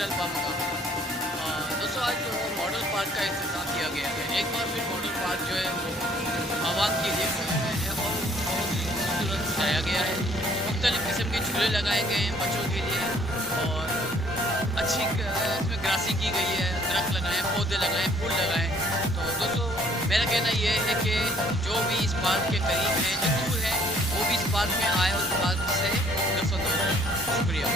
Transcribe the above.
Hotel बामकाम। दोस्तों आज जो मॉडल पार्क का इख्तिताम किया गया है, एक बार फिर मॉडल पार्क जो है वो आवाम के लिए खोला गया है और बहुत ही खूबसूरत सजाया गया है। मुख्तलिफ़ किस्म के झूले लगाए गए हैं बच्चों के लिए और अच्छी इसमें ग्रासिंग की गई है, दरख्त लगाएँ, पौधे लगाएँ, फूल लगाएँ। तो दोस्तों मेरा कहना ये है कि जो भी इस पार्क के करीब हैं, जो दूर हैं, वो भी इस पार्क में आएँ और इस पार्क से लुत्फ़ अंदोज़ हों। शुक्रिया।